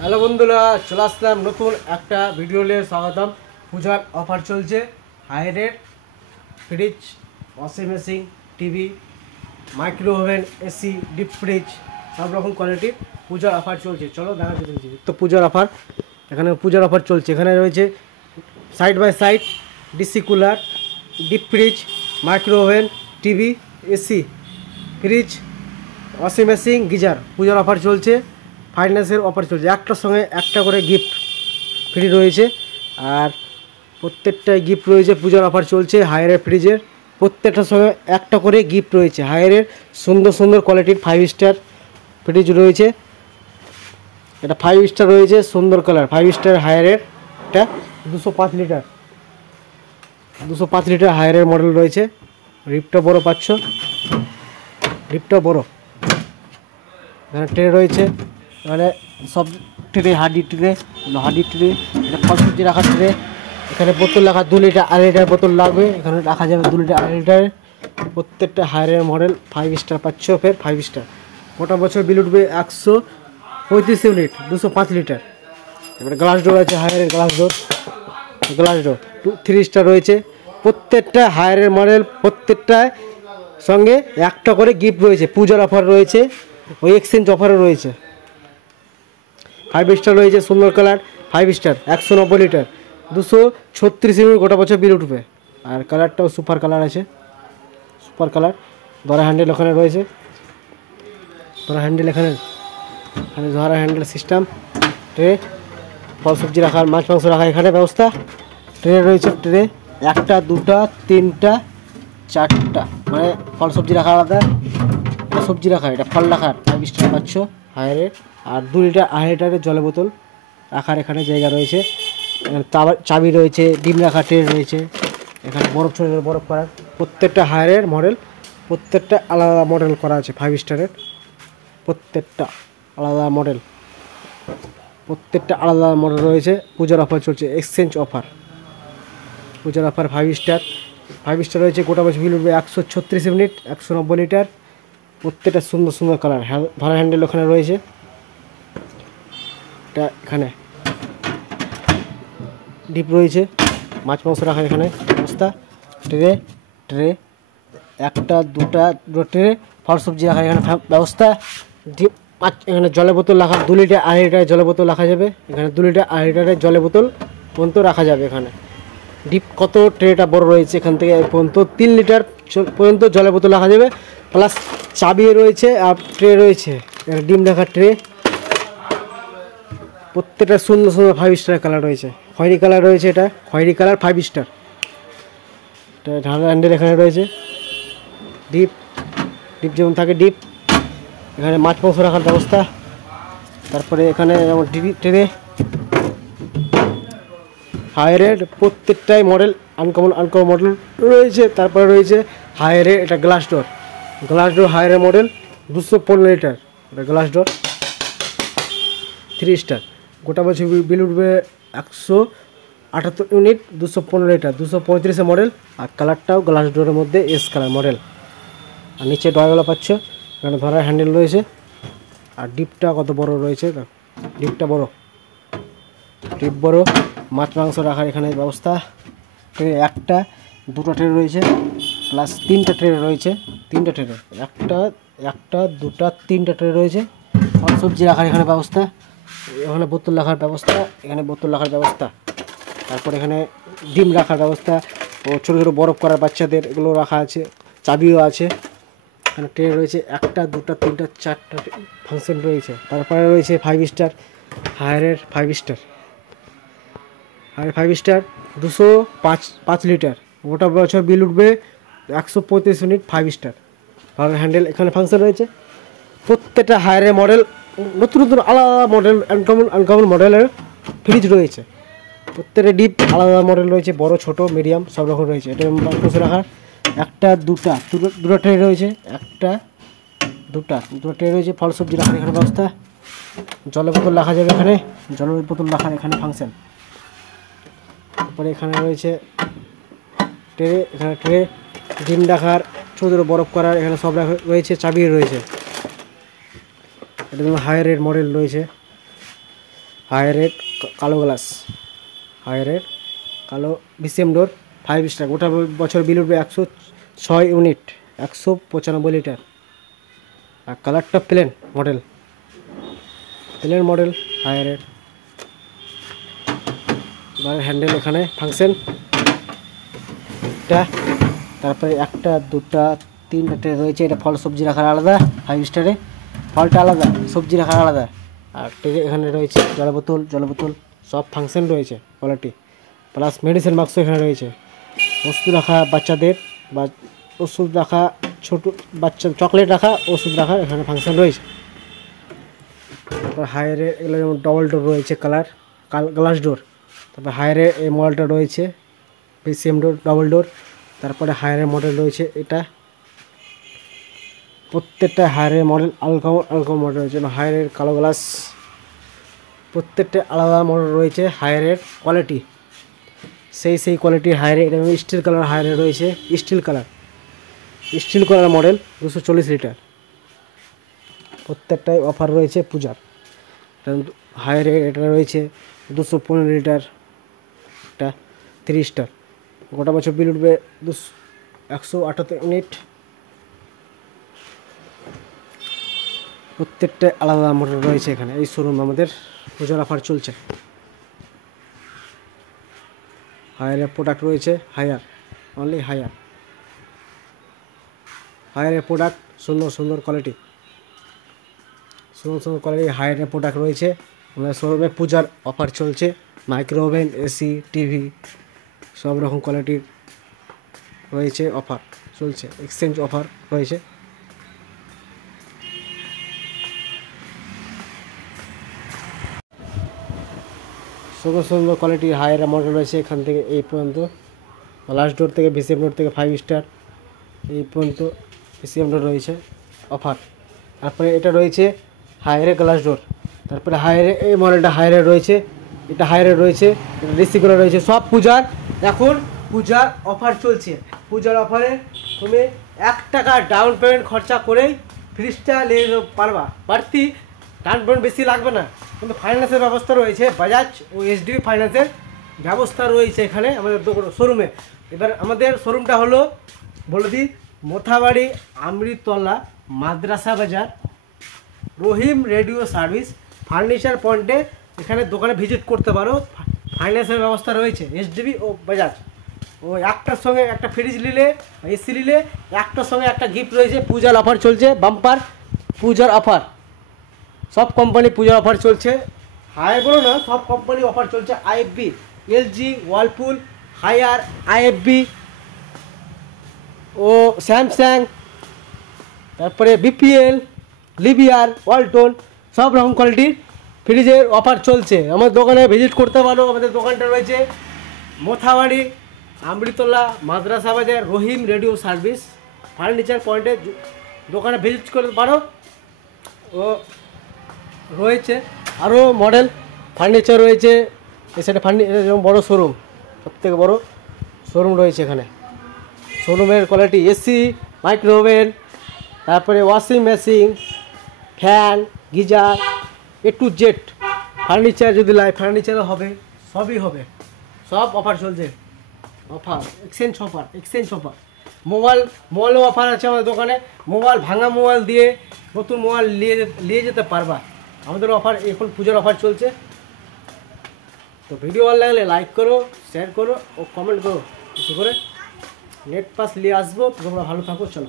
Hello বন্ধুরা, চলে আসলাম নতুন একটা ভিডিও নিয়ে। স্বাগতম। পূজার অফার চলছে। High rate fridge, washing machine, TV, micro oven, AC, deep fridge, সব রকম কোয়ালিটির পূজার অফার চলছে। চলো দেখা চলছে তো পূজার অফার। এখানে পূজার অফার চলছে। এখানে রয়েছে side by side DC cooler, deep fridge, micro oven, TV, AC, fridge, washing machine, geyser. পূজার অফার চলছে, ফাইন্যান্সের অফার চলছে। একটার সঙ্গে একটা করে গিফট ফ্রি রয়েছে। আর প্রত্যেকটাই গিফট রয়েছে। পূজার অফার চলছে। হায়ারের ফ্রিজের প্রত্যেকটার সঙ্গে একটা করে গিফট রয়েছে। হায়ারের সুন্দর সুন্দর কোয়ালিটির 5 স্টার ফ্রিজ রয়েছে। এটা 5 স্টার রয়েছে, সুন্দর কালার 5 স্টার হায়ারের। এটা 205 লিটার 205 লিটার হায়ারের মডেল রয়েছে। রিপটা বড় পাচ্ছ, রিপটা বড়। এখানে ট্রে রয়েছে, এখানে সব ট্রে, হাডি ট্রে, এটা ফল সবজি রাখার ট্রে। এখানে বোতল রাখা 2 লিটার 2.5 লিটার বোতল লাগবে। এখানে রাখা যাবে 2 লিটার 2.5 লিটারের। প্রত্যেকটা হায়ারের মডেল 5 স্টার পাচ্ছ। ফের 5 স্টার। গোটা বছর বিল উঠবে 135 ইউনিট, 205 লিটার। এবারে গ্লাস ডোর আছে, হায়ারের গ্লাস ডোর 3 স্টার রয়েছে। প্রত্যেকটা হায়ারের মডেল, প্রত্যেকটায় সঙ্গে একটা করে গিফট রয়েছে। পূজার অফার রয়েছে, ওই এক্সচেঞ্জ অফারও রয়েছে। 5 স্টার রয়েছে, সুন্দর কালার 5 স্টার, 190 লিটার, 236 ইউনিট। গোটা বছর বিল উঠবে। আর কালারটাও সুপার কালার আছে, সুপার কালার। ধরা হ্যান্ডেল ওখানে রয়েছে, ধরা হ্যান্ডেল এখানে ধরা হ্যান্ডেল সিস্টেম। ট্রে, ফল সবজি রাখার, মাছ মাংস রাখার এখানে ব্যবস্থা। ট্রে রয়েছে, ট্রে 1টা 2টা 3টা 4টা, মানে ফল সবজি রাখা আলাদা, এটা সবজি রাখা, এটা ফল রাখার 5 স্টার পাচ্ছ হায়ারে। আর 2 লিটার 2.5 লিটারের জলের বোতল রাখার এখানে জায়গা রয়েছে। চাবি রয়েছে, ডিম রাখার ট্রে রয়েছে। এখানে বরফ ছোটো বরফ করার। প্রত্যেকটা হায়ারের মডেল, প্রত্যেকটা আলাদা মডেল করা আছে। 5 স্টারের প্রত্যেকটা আলাদা মডেল, প্রত্যেকটা আলাদা মডেল রয়েছে। পূজার অফার চলছে, এক্সচেঞ্জ অফার। পূজার অফার 5 স্টার রয়েছে। গোটা বছর বিল উঠবে 136 ইউনিট, 190 লিটার। প্রত্যেকটা সুন্দর সুন্দর কালার। ধরা হ্যান্ডেল ওখানে রয়েছে। এটা এখানে ডিপ রয়েছে, মাছ মাংস রাখার এখানে ব্যবস্থা। ট্রে, 1টা 2টা ট্রে, ফল সবজি রাখার এখানে ব্যবস্থা। ডিপ মাছ, এখানে জলের বোতল রাখা 2 লিটার 2.5 লিটারের জলের বোতল রাখা যাবে। এখানে 2 লিটার 2.5 লিটারের জলের বোতল পর্যন্ত রাখা যাবে। এখানে ডিপ কত ট্রেটা বড় রয়েছে, এখান থেকে পর্যন্ত 3 লিটার পর্যন্ত জলের বোতল রাখা যাবে। প্লাস চাবি রয়েছে আর ট্রে রয়েছে। এখানে ডিম রাখার ট্রে। প্রত্যেকটা সুন্দর সুন্দর 5 স্টার কালার রয়েছে। খয়েরি কালার রয়েছে, এটা খয়েরি কালার 5 স্টার। এটা ঢালা হ্যান্ডেল এখানে রয়েছে। ডিপ যেমন থাকে ডিপ। এখানে মাছ মাংস রাখার ব্যবস্থা। তারপরে এখানে যেমন ট্রে, হায়ারের প্রত্যেকটাই মডেল আনকমন মডেল রয়েছে। তারপরে রয়েছে হায়ারের এটা গ্লাস ডোর হায়ারের মডেল 215 লিটার। এটা গ্লাস ডোর 3 স্টার। গোটা বছর বিল উঠবে 178 ইউনিট, 215 লিটার, 235 মডেল। আর কালারটাও গ্লাস ডোরের মধ্যে এস কালার মডেল। আর নিচে ডয়ারগুলো পাচ্ছ, এখানে ধরার হ্যান্ডেল রয়েছে। আর ডিপটা কত বড় রয়েছে, ডিপটা বড়, ডিপ বড়। মাছ মাংস রাখার এখানে ব্যবস্থা। ট্রে 1টা 2টা ট্রে রয়েছে, প্লাস 3টা ট্রে রয়েছে। 3টা ট্রে, 1টা 2টা 3টা ট্রে রয়েছে। ফল সবজি রাখার এখানে ব্যবস্থা। এখানে বোতল রাখার ব্যবস্থা, এখানে বোতল রাখার ব্যবস্থা। তারপর এখানে ডিম রাখার ব্যবস্থা ও ছোটো ছোটো বরফ করার বাচ্চাদের, এগুলো রাখা আছে। চাবিও আছে। এখানে ট্রে রয়েছে 1টা 2টা 3টা 4টা ফাংশন রয়েছে। তারপরে রয়েছে 5 স্টার হায়ারের 5 স্টার 205 লিটার। গোটা বছর বিল উঠবে 135 ইউনিট, 5 স্টার। আর হ্যান্ডেল এখানে ফাংশন রয়েছে। প্রত্যেকটা হায়ারের মডেল, নতুন নতুন আলাদা মডেল, আনকমন মডেলের ফ্রিজ রয়েছে। প্রত্যেকটা ডিপ আলাদা মডেল রয়েছে, বড় ছোট মিডিয়াম সব রকম রয়েছে। এটা মাংস রাখার 1টা 2টা ট্রে রয়েছে। 1টা 2টা ট্রে রয়েছে। ফল সবজি রাখার এখানে ব্যবস্থা। জলের বোতল রাখা যাবে এখানে, জলের বোতল রাখার এখানে ফাংশন। তারপরে এখানে রয়েছে ট্রে, এখানে ট্রে, ডিম রাখার, ছোটো ছোটো বরফ করার এখানে সব রয়েছে। চাবি রয়েছে। এটা যেমন হায়ারের মডেল রয়েছে। হাই রেট কালো গ্লাস, হাই রেট কালো বিসিএম ডোর 5 স্টার। গোটা বছর বিল উঠবে 106 ইউনিট, 195 লিটার। আর কালারটা plain model, plain model, high rate. এবার হ্যান্ডেল এখানে ফাংশন এটা, তারপরে 1টা 2টা 3টা রয়েছে। এটা ফল সবজি রাখার আলাদা, 5 স্টারে ফলটা আলাদা, সবজি রাখার আলাদা। আর এখানে রয়েছে জল বোতল সব ফাংশন রয়েছে, কোয়ালিটি প্লাস মেডিসিন বাক্স এখানে রয়েছে। ওষুধ রাখা বাচ্চাদের বা ওষুধ রাখা, ছোট বাচ্চা চকলেট রাখা, ওষুধ রাখা এখানে ফাংশন রয়েছে। তারপর হায়ারে এগুলো যেমন ডবল ডোর রয়েছে, কালার গ্লাস ডোর। তারপর হায়ারে এই মডেলটা রয়েছে পিসিএম ডোর ডবল ডোর। তারপরে হায়ারের মডেল রয়েছে এটা, প্রত্যেকটা হায়ারের মডেল আলকা মডেল রয়েছে। হায়ারের কালো গ্লাস, প্রত্যেকটা আলাদা মডেল রয়েছে। হায়ারের কোয়ালিটি সেই কোয়ালিটির হায়ারে, এটা স্টিল কালার হায়ারে রয়েছে, স্টিল কালার মডেল 240 লিটার। প্রত্যেকটাই অফার রয়েছে পূজার। হায়ারে এটা রয়েছে 215 লিটার, এটা 3 স্টার। গোটা বছর বিল উঠবে 178 ইউনিট। প্রত্যেকটা আলাদা মডেল রয়েছে এখানে। এই শোরুম আমাদের পূজার অফার চলছে। হায়ারের প্রোডাক্ট রয়েছে, অনলি হায়ারের প্রোডাক্ট সুন্দর কোয়ালিটি, হায়ারের প্রোডাক্ট রয়েছে আমাদের শোরুমে। পূজার অফার চলছে, মাইক্রো ওভেন, এসি, টিভি সব রকম কোয়ালিটির রয়েছে, অফার চলছে, এক্সচেঞ্জ অফার রয়েছে। সুন্দর কোয়ালিটির হায়ার মডেল রয়েছে এখান থেকে এই পর্যন্ত। লাস্ট ডোর থেকে ভিসিএম ডোর থেকে 5 স্টার এই পর্যন্ত ভিসিএম ডোর রয়েছে অফার। তারপরে এটা রয়েছে হায়ারে গ্লাস ডোর। তারপরে হায়ারে এই মডেলটা হায়ারে রয়েছে, এটা হায়ারে রয়েছে, এটা ডিসিগুলো রয়েছে। সব পূজার এখন পূজার অফার চলছে। পূজার অফারে তুমি 1 টাকা ডাউন পেমেন্ট খরচা করেই ফ্রিজটা নিয়ে পারবা। বাড়তি ডাউন পেমেন্ট বেশি লাগবে না, কিন্তু ফাইন্যান্সের ব্যবস্থা রয়েছে। বাজাজ ও এইচডিবি ফাইন্যান্সের ব্যবস্থা রয়েছে এখানে আমাদের শোরুমে। এবার আমাদের শোরুমটা হলো বলে দিই, মোথাবাড়ি আমৃতলা মাদ্রাসা বাজার, রহিম রেডিও সার্ভিস ফার্নিচার পয়েন্টে। এখানে দোকানে ভিজিট করতে পারো। ফাইন্যান্সের ব্যবস্থা রয়েছে এইচডিবি ও বাজাজ। ও একটার সঙ্গে একটা ফ্রিজ নিলে, এসি নিলে একটার সঙ্গে একটা গিফট রয়েছে। পূজার অফার চলছে, বাম্পার পূজার অফার। সব কোম্পানি পূজার অফার চলছে, হায়ার বলো না, সব কোম্পানি অফার চলছে। IFB, LG, Whirlpool, Haier, IFB ও স্যামসাং, তারপরে বিপিএল, লিবিয়ার, ওয়ালটন সব রকম কোয়ালিটির ফ্রিজের অফার চলছে। আমার দোকানে ভিজিট করতে পারো। আমাদের দোকানটা রয়েছে মোথাবাড়ি আমৃতলা মাদ্রাসা বাজার, রহিম রেডিও সার্ভিস ফার্নিচার পয়েন্টে দোকানে ভিজিট করতে পারো। ও রয়েছে আরও মডেল ফার্নিচার রয়েছে। এছাড়া ফার্নিচার যেমন বড়ো শোরুম, সবথেকে বড়ো শোরুম রয়েছে এখানে। শোরুমের কোয়ালিটি এসি, মাইক্রো ওভেন, তারপরে washing machine, fan, geyser, A to Z furniture. যদি ফার্নিচারও হবে, সবই হবে। সব অফার চলছে, অফার এক্সচেঞ্জ অফার। মোবাইলও অফার আছে আমাদের দোকানে। মোবাইল ভাঙা মোবাইল দিয়ে নতুন মোবাইল নিয়ে যেতে পারবা। আমাদের অফার এখন পূজার অফার চলছে। তো ভিডিও ভালো লাগলে লাইক করো, শেয়ার করো ও কমেন্ট করো। কিছু করে নেট পাস নিয়ে আসবো। তোমরা ভালো থাকো, চলো।